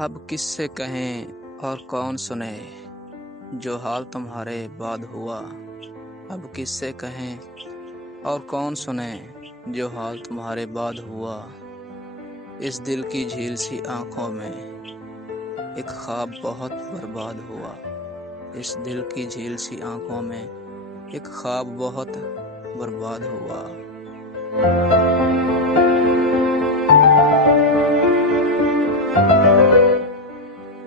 अब किससे कहें और कौन सुने, जो हाल तुम्हारे बाद हुआ। अब किससे कहें और कौन सुने, जो हाल तुम्हारे बाद हुआ। इस दिल की झील सी आंखों में एक ख्वाब बहुत बर्बाद हुआ। इस दिल की झील सी आंखों में एक ख्वाब बहुत बर्बाद हुआ।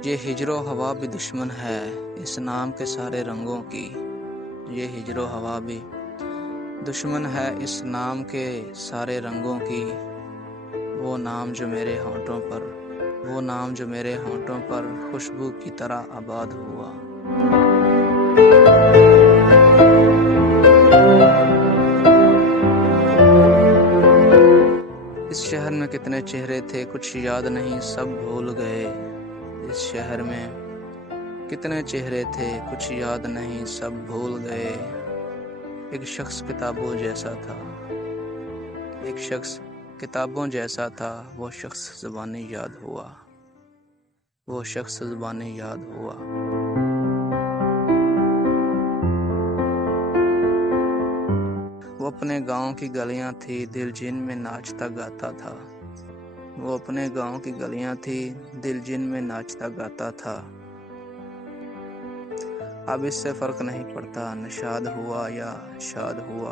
ये हिजरो हवा भी दुश्मन है इस नाम के सारे रंगों की। ये हिजरो हवा भी दुश्मन है इस नाम के सारे रंगों की। वो नाम जो मेरे होंठों पर खुशबू की तरह आबाद हुआ। इस शहर में कितने चेहरे थे कुछ याद नहीं सब भूल गए। इस शहर में कितने चेहरे थे कुछ याद नहीं सब भूल गए। एक शख्स किताबों जैसा था, एक शख्स किताबों जैसा था। वो शख्स ज़ुबानी याद हुआ, वो शख्स ज़ुबानी याद हुआ। वो अपने गांव की गलियां थी दिल जिन में नाचता गाता था। वो अपने गांव की गलियां थी दिल जिन में नाचता गाता था। अब इससे फर्क नहीं पड़ता निषाद हुआ या शाद हुआ।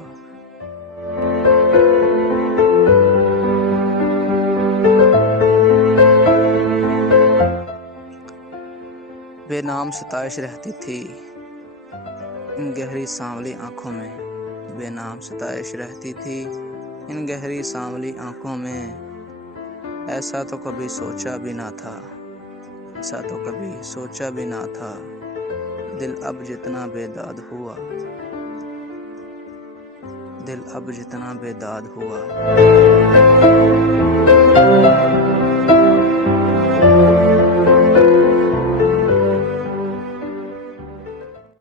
बेनाम सताइश रहती थी इन गहरी सांवली आंखों में। बेनाम सताइश रहती थी इन गहरी सांवली आंखों में। ऐसा तो कभी सोचा भी ना था, ऐसा तो कभी सोचा भी ना था। दिल अब जितना बेदाद हुआ, दिल अब जितना बेदाद हुआ।